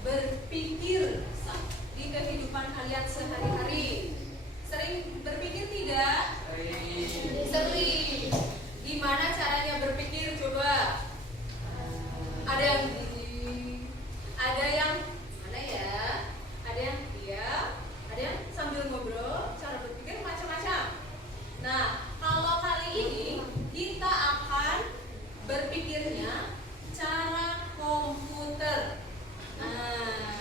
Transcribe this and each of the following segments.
berpikir di kehidupan kalian sehari-hari? Sering berpikir tidak? Sering. Gimana caranya berpikir coba? Ada yang gini, ada yang mana ya? Ada yang diam, ada yang sambil ngobrol. Cara berpikir macam-macam. Nah, kalau kali ini kita akan berpikirnya cara komputer. Nah,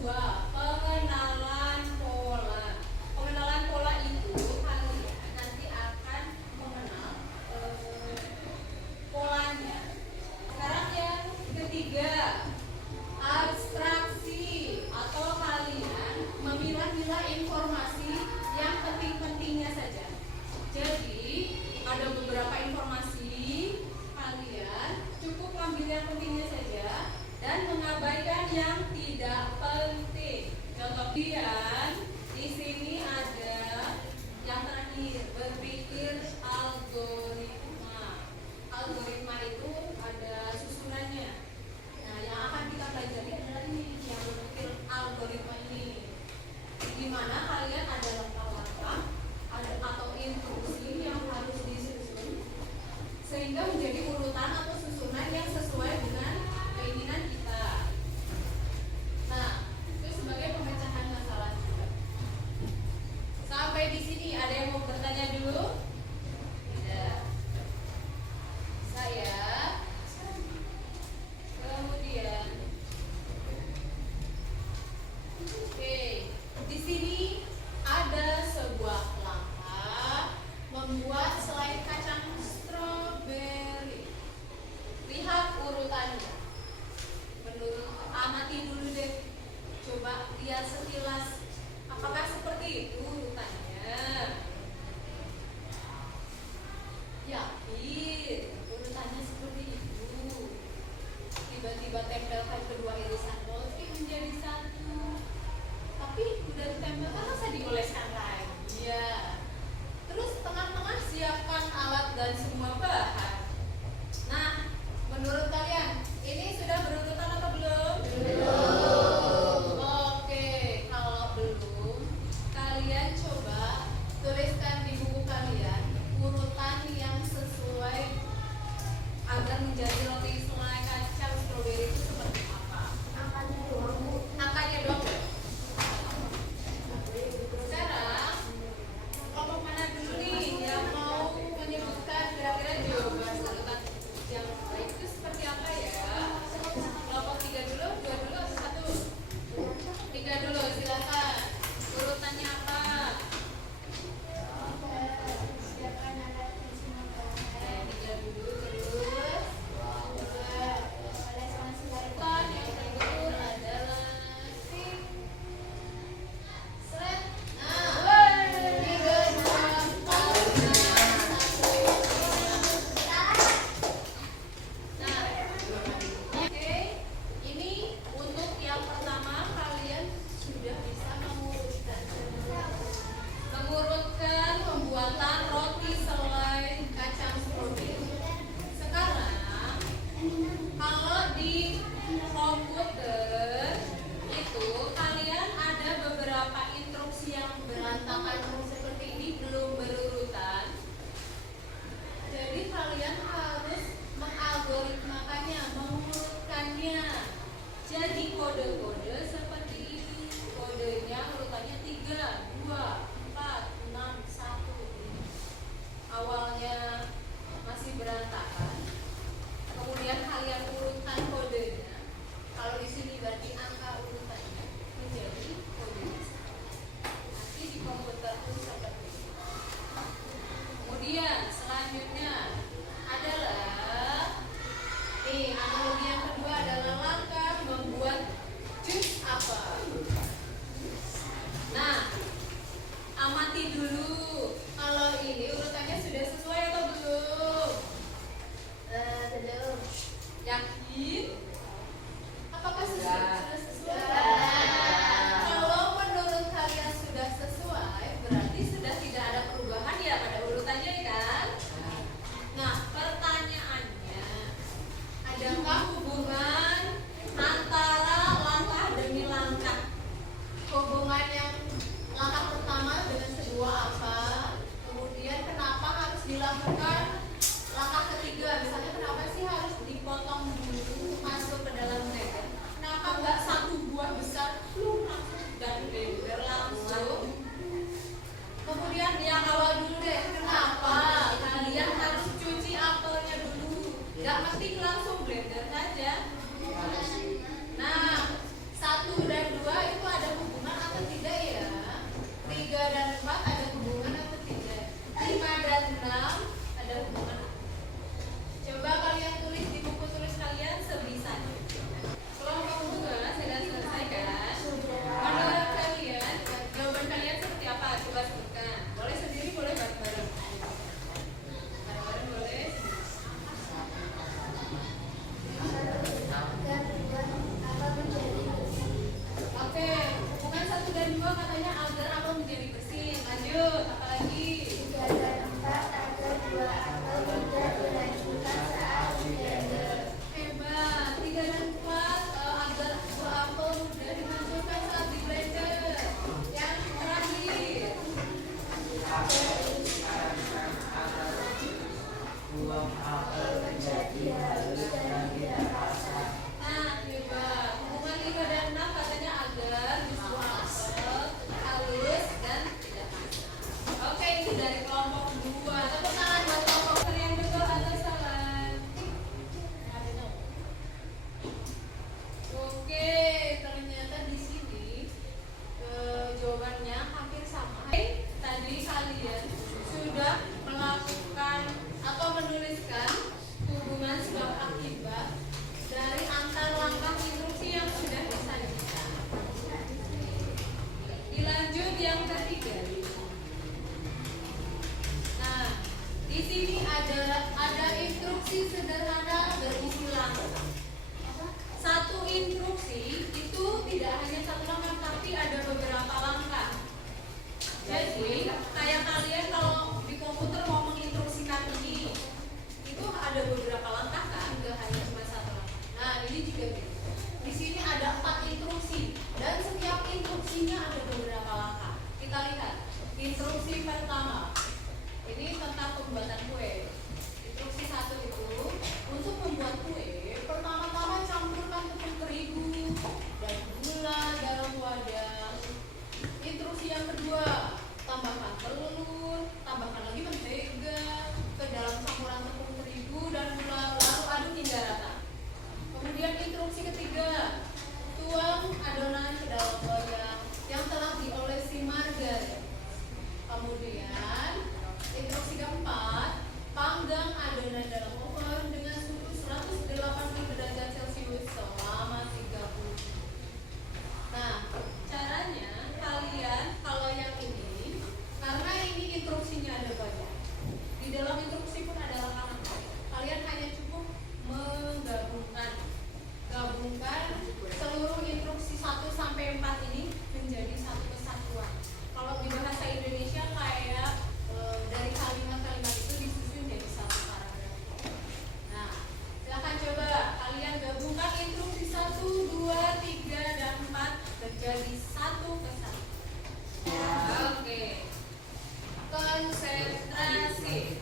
kedua, pengenalan pola. Pengenalan pola itu kalian nanti akan mengenal polanya. Sekarang yang ketiga, abstraksi atau kalian memilah-milah informasi yang penting-pentingnya saja. Jadi ada beberapa informasi, kalian cukup ambil yang pentingnya saja dan mengabaikan yang tidak penting. Contoh kalian di sini ada yang terakhir, berpikir algoritma. Algoritma itu ada susunannya. Nah, yang akan kita pelajari adalah ini, yang berpikir algoritma ini. Di mana kalian ada langkah-langkah atau instruksi yang harus disusun sehingga menjadi urutan atau susunan yang sesuai dengan keinginan kita. Nah, itu sebagai pemecahan masalah juga. Sampai di sini ada yang mau bertanya dulu? Tidak. Saya kemudian oke, di sini ada sebuah langkah membuat selai kacang stroberi. Lihat urutannya. Menurut amati dulu deh. Coba lihat sekilas. Apakah seperti itu urutannya? Yakin urutannya seperti itu. Tiba-tiba tempelkan kedua irisan roti menjadi satu. Tapi udah ditempelkan masa dioleskan lagi ya. Terus tengah-tengah siapkan alat dan semua bahan. Nah, menurut kalian ini sudah berurutan atau belum? Belum. Oke, kalau belum, kalian coba tuliskan di buku kalian urutan yang sesuai agar menjadi roti selai kacang stroberi itu seperti apa? Angkanya doang. Sekarang kelompok mana dulu nih yang mau menyebutkan kira-kira jawaban urutan yang baik itu seperti apa ya? Kelompok 3 dulu, 2 dulu, atau 1? 3 dulu, silakan. Urutannya apa? Tiga dulu, terus urutan yang terakhir adalah seret. Oke, ini untuk yang pertama kalian sudah bisa mengurutkan pembuatan roti selai kacang stroberi. Sekarang kalau di komputer itu kalian ada beberapa instruksi yang berantakan seperti ini, belum berurutan. Jadi kalian harus mengalgoritmakannya, mengurutkannya. Jadi kode-kode seperti ini. Kodenya urutannya 3, 2, 4, 6, 1. Awalnya masih berantakan. Kemudian kalian urutkan kodenya. Kalau di sini berarti angka urutannya menjadi kodenya. Nanti di komputer pun seperti ini. Kemudian selanjutnya adalah analogi yang kedua adalah langkah membuat jus apa. Nah, pelajari. Nah, di sini ada instruksi sederhana berisi langkah. Satu instruksi itu tidak hanya satu langkah, tapi ada beberapa langkah. Jadi, kayak kalian kalau di komputer mau menginstruksikan ini, itu ada beberapa langkah kan, nggak hanya cuma satu langkah. Nah, ini juga gitu. Di sini ada 4 instruksi dan setiap instruksinya ada beberapa langkah. Kita lihat instruksi pertama. Ini tentang pembuatan kue. Instruksi 1 itu untuk membuat kue, pertama-tama campurkan tepung terigu dan gula dalam wadah. Instruksi yang kedua, tambahkan telur, tambahkan lagi mentega ke dalam campuran tepung terigu dan gula, lalu aduk hingga rata. Kemudian instruksi ketiga, tuang adonan ke dalam wadah yang telah diolesi margarin. Kemudian instruksi keempat, panggang adonan dalam oven dengan suhu 180 derajat Celcius selama 30 menit. Nah, caranya kalian kalau yang ini, karena ini instruksinya ada banyak, di dalam instruksi pun ada langkah-langkah. Kalian hanya cukup menggabungkan seluruh instruksi 1 sampai 4 ini menjadi satu kesatuan. Kalau di bahasa Indonesia kayak dari kalimat-kalimat itu disusun jadi satu paragraf. Nah, silahkan coba kalian gabungkan instruksi 1, 2, 3, dan 4 menjadi satu kesatuan. Oke. Konsentrasi.